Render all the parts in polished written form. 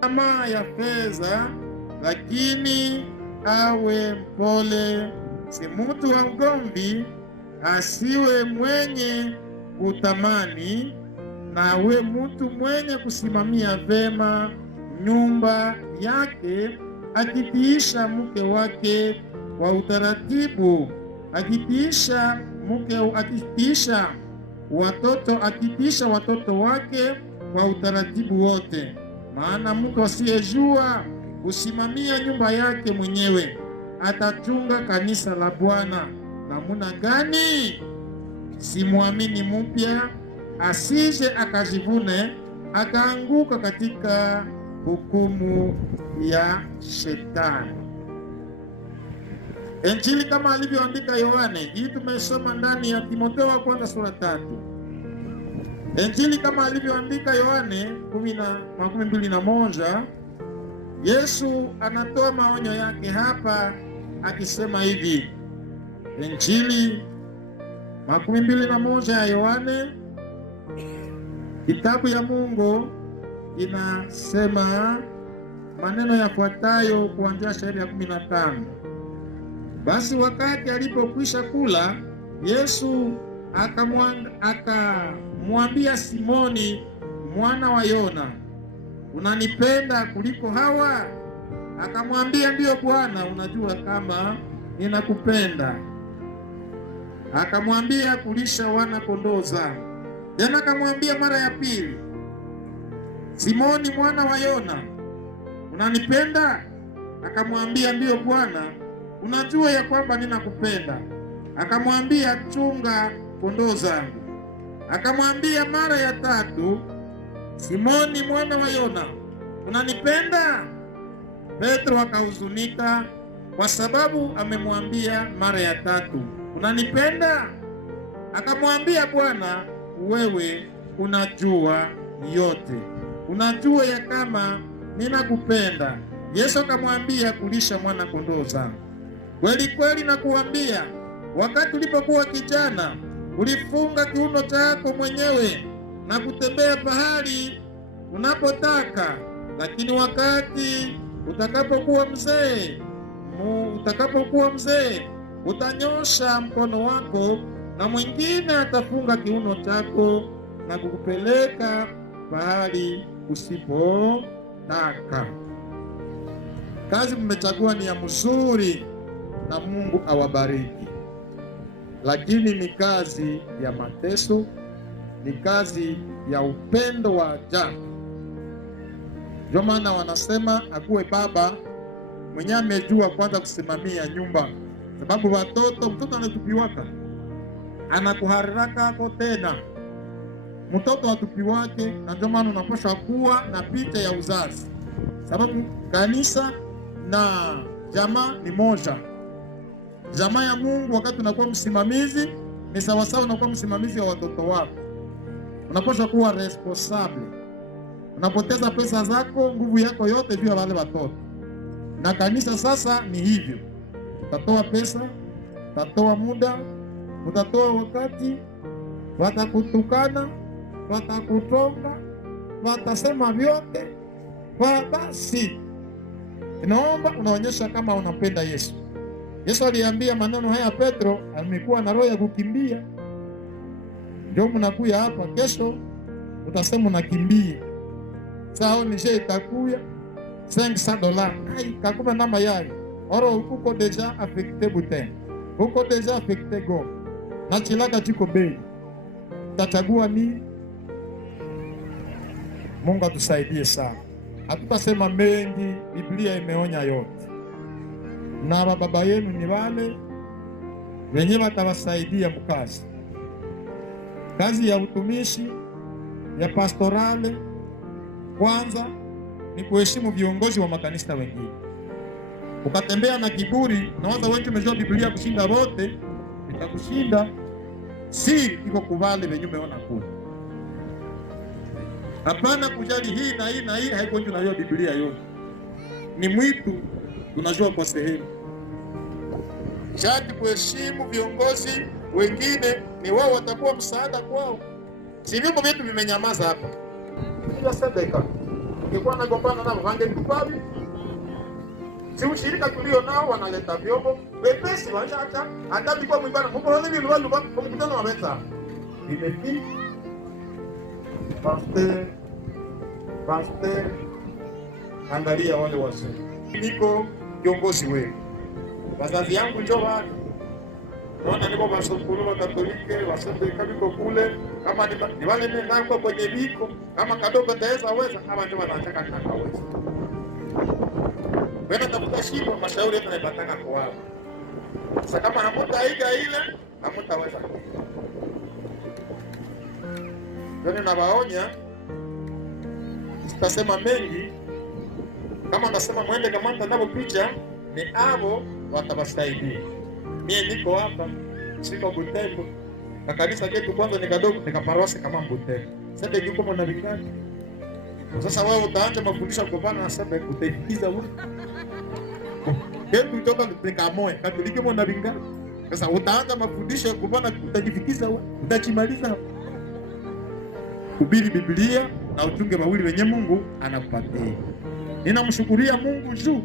tamaa ya fedha, lakini awe mpole, si mtu wa ugomvi, asiwe mwenye kutamani, na awe mtu mwenye kusimamia vema nyumba yake, akitiisha mke wake kwa utaratibu, akitiisha watoto wake kwa utaratibu wote. Maana mtu asiyejua kusimamia nyumba yake mwenyewe atachunga kanisa la Bwana namuna gani? Si muamini mpya, asije akajivune akaanguka katika hukumu ya Shetani. Injili kama alivyoandika Yohane, hii tumesoma ndani ya Timotheo wa kwanza sura 3. Injili kama alivyoandika Yohane 10:21, Yesu anatoa maonyo yake hapa akisema hivi. Injili 21 ya Yohane, kitabu ya Mungu inasema maneno yafuatayo kuanzia shairi ya 15. Basi wakati alipokwisha kula, Yesu akamwambia Simoni mwana wa Yona, unanipenda kuliko hawa? Akamwambia, ndiyo Bwana, unajua kama ninakupenda. Akamwambia, kulisha wana kondoo zangu. Tena akamwambia mara ya pili, Simoni mwana wa Yona, unanipenda? Akamwambia, ndiyo Bwana, unajua ya kwamba ninakupenda. Akamwambia, chunga kondoo zangu. Akamwambia mara ya tatu, Simoni mwana wa Yona, unanipenda? Petro akahuzunika kwa sababu amemwambia mara ya tatu, unanipenda? Akamwambia, Bwana, wewe unajua yote, unajua ya kama ninakupenda. Yesu akamwambia, kulisha mwana kondoo zangu. Kweli kweli nakuambia, wakati ulipokuwa kijana ulifunga kiuno chako mwenyewe na kutembea pahali unapotaka, lakini wakati utakapokuwa mzee utanyosha mkono wako na mwingine atafunga kiuno chako na kukupeleka pahali usipotaka. Kazi mmechagua ni ya mzuri na Mungu awabariki, lakini ni kazi ya mateso, ni kazi ya upendo wa ajabu. Ndio maana wanasema akuwe baba mwenye amejua kwanza kusimamia nyumba, sababu mtoto anatupiwaka anakuhariraka ako tena mtoto atupiwake. Na ndio maana unapaswa kuwa na picha ya uzazi, sababu kanisa na jamaa ni moja. Jamaa ya Mungu, wakati unakuwa msimamizi, ni sawasawa unakuwa msimamizi wa watoto wako. Unapaswa kuwa responsable. Unapoteza pesa zako, nguvu yako yote juu ya wale watoto. Na kanisa sasa ni hivyo. Utatoa pesa, utatoa muda, utatoa wakati, watakutukana, watakutonga, watasema vyote. Kwa basi inaomba unaonyesha kama unapenda Yesu. Yesu aliambia maneno haya Petro, amekuwa na roho ya kukimbia. Ndio mnakuya hapa, kesho utasema unakimbia. Sao nije itakuya $500. Ai, kakuma na mayai. Oro uko deja affecté buten. Uko deja affecté go. Na chilaka chiko bei. Utachagua nini? Mungu atusaidie sana. Hatutasema mengi, Biblia imeonya yote. Na baba yenu ni wale wenye watawasaidia mkazi. Kazi ya utumishi ya pastorale kwanza ni kuheshimu viongozi wa makanisa wengine. Ukatembea na kiburi na waza wengi umejua Biblia kushinda wote, itakushinda. Si iko kubale wenye umeona kule. Hapana kujali hii na hii na hii, haiko ndio najua Biblia yote. Ni mwitu tunajua kwa sehemu. Shati kuheshimu viongozi wengine, ni wao watakuwa msaada kwao. Si vyombo vyetu vimenyamaza hapa. Ndio sadaka. ungekuwa nagombana nao wangekupavi. Si ushirika tulio nao wanaleta vyombo wepesi washacha hata biko mwibana mbona hivi luba mkutano wa meza imefika pastor angalia wale wazee. Niko kiongozi wewe, wazazi yangu njoo wale naona niko masokolo wa Katoliki wasende kabiko kule, kama ni wale nenda kwenye biko kama kadogo taweza weza kama ndio wanataka nikaweza. Wewe tafuta shimo mashauri yetu yanapatana kwa wao. Sasa kama hamtaiga ile hamtaweza. Ndio nawaonya, sitasema mengi. Kama nasema mwende kama mtandao picha ni hao watawasaidia. Mimi niko hapa, siko Butembo. Na kanisa letu kwanza ni kadogo, nikaparwasi kama Butembo. Sasa yuko mwana vikani. Sasa wewe utaanza mafundisho kupana na sasa utaifikiza wewe. Kile kutoka mpeka moyo, Katoliki mwana vikani. Sasa utaanza mafundisho kupana utajifikiza wewe, utachimaliza. Hubiri Biblia na utunge mawili wenye Mungu anakupatia. Ninamshukuria Mungu juu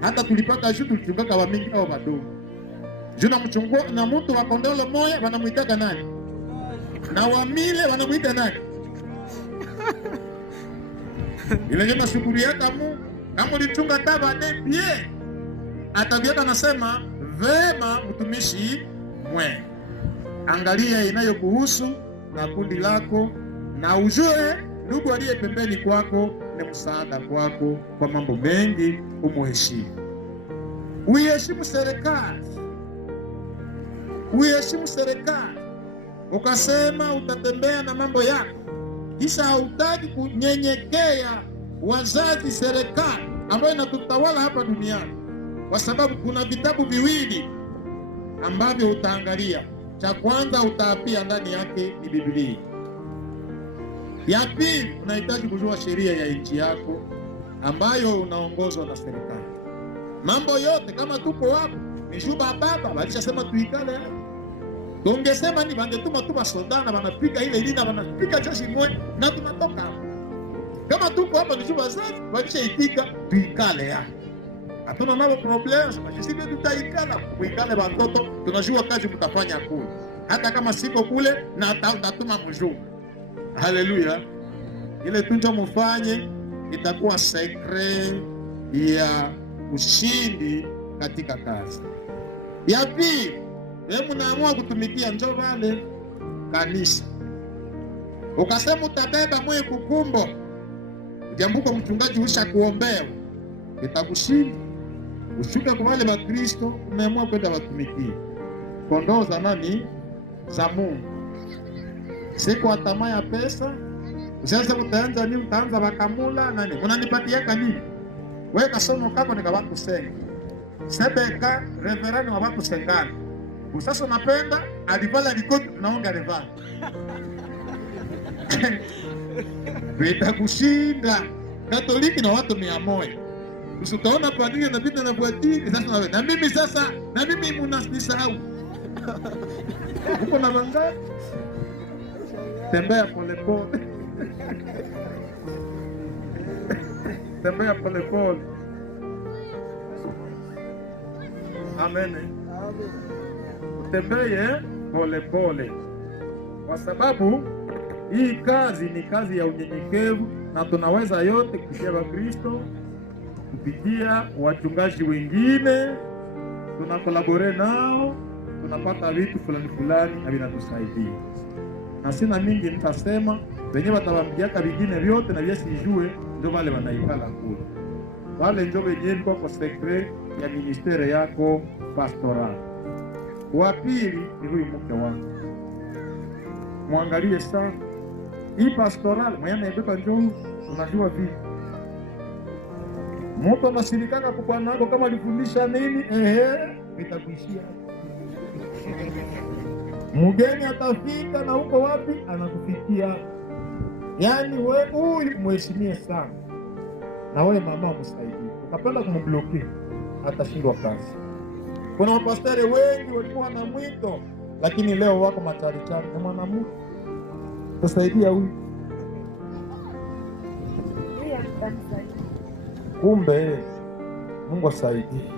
hata tulipata juu tulichungaka wa mingi au wadogo. Juu na mchungua na mtu wa kondolo moya wanamuitaka nani? Na wamile wanamuita nani? Ile njema shukuria Mungu kama ulichunga taba de bien. Atabiaka nasema vema mtumishi mwe. Angalia inayokuhusu na kundi lako na ujue ndugu aliye pembeni kwako ni msaada kwako kwa mambo mengi, umuheshimu. Uiheshimu serikali. Uiheshimu serikali. Ukasema utatembea na mambo yako. Kisha hautaki kunyenyekea wazazi serikali ambayo inatutawala hapa duniani. Kwa sababu kuna vitabu viwili ambavyo utaangalia. Cha kwanza utaapia ndani yake ni Biblia. Ya pili unahitaji kujua sheria ya nchi yako ambayo unaongozwa na serikali. Mambo yote kama tuko hapo ni shuba baba walishasema tuikale hapo. Tungesema ni wangetuma tu masondana wanapiga ile lina wanapiga jeshi mwe na tunatoka hapo. Kama tuko hapa ni shuba sasa walishaitika tuikale hapo. Hatuna nao problems, sisi ndio tutaikala kuikale watoto tunajua kazi mtafanya kule. Hata kama siko kule na tatuma mjuu. Haleluya. Ile tunja mufanye itakuwa secret ya ushindi katika kazi. Ya pili, wewe mnaamua kutumikia njoo wale kanisa. Ukasema utabeba mwe kukumbo. Ujambuko mchungaji usha kuombea. Itakushinda. Ushuke kwa wale wa Kristo umeamua kwenda watumikie. Kondoo za nani? Za Mungu. Siku wa tamaa ya pesa, usianze kutaanza nini, utaanza wakamula nani? Unanipatiaka nini? Wewe kasomo kako ni watu senga. Sebeka reverani wa watu sengana. Usasa unapenda alivala likoti tunaonga reverani. Vitakushinda. Katoliki na watu 100. Usitaona padri na bidii na bwatini sasa wewe. Na mimi mnasahau. Uko na manga? Tembea polepole. Tembea polepole. Amen. Tembea polepole. Kwa sababu hii kazi ni kazi ya unyenyekevu na tunaweza yote kupitia Kristo, kupitia wachungaji wengine, tunakolabore nao, tunapata vitu fulani na vinatusaidia. Na sina mingi nitasema, wenyewe watawambiaka vingine vyote na vyesi ijue, ndio wale wanaikala kule. Wale ndio wenyewe kwa secret ya ministeri yako pastoral. Wa pili ni huyu mke wangu. Muangalie sana. Hii pastoral, mwenye anabeba njoo, unajua vipi? Mtu anashirikana kwa bwana wako kama alifundisha nini? Vitakuishia. Mgeni atafika na uko wapi anakufikia. Yaani wewe huyu mheshimie sana. Na wewe mama msaidie. Ukapenda kumblokia atashindwa kazi. Kuna wapastari wengi walikuwa na mwito lakini leo wako matarichani na mwanamke kusaidia huyu. Kumbe Mungu asaidie,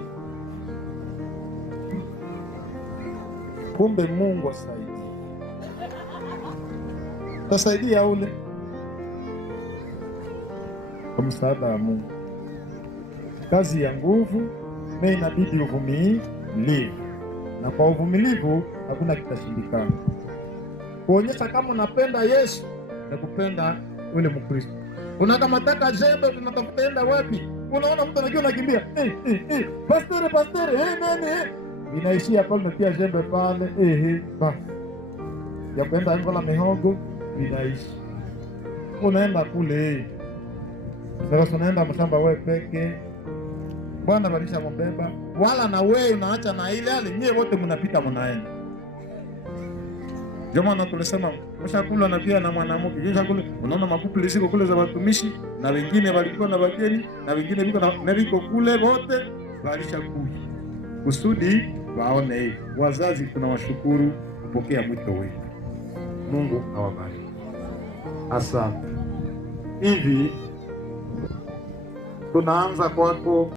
kumbe Mungu asaidie, tasaidia ule kwa msaada wa Mungu. Kazi ya nguvu na inabidi uvumilivu, na kwa uvumilivu hakuna kitashindikana. Kuonyesha kama unapenda Yesu na kupenda ule Mkristo. Unakamataka jembe, tunatafuta enda wapi? Unaona mtu anakiwa nakimbia, pastor, nani? Inaishia pale, unatia jembe pale, basi. Ya kwenda Angola mihogo, inaishi. Unaenda kule. Sasa unaenda mshamba wewe peke. Bwana balisha mbeba. Wala na wewe unaacha na ile hali, nyie wote mnapita mnaenda. Jamaa tulisema mshakula na pia na mwanamke. Kisha kule unaona makupuli ziko kule za watumishi na wengine walikuwa na wageni na wengine biko na biko kule wote balisha kuja. Kusudi waone hivi. Wazazi tunawashukuru kupokea mwito wetu. Mungu awabariki. Asante. Hivi tunaanza kwako.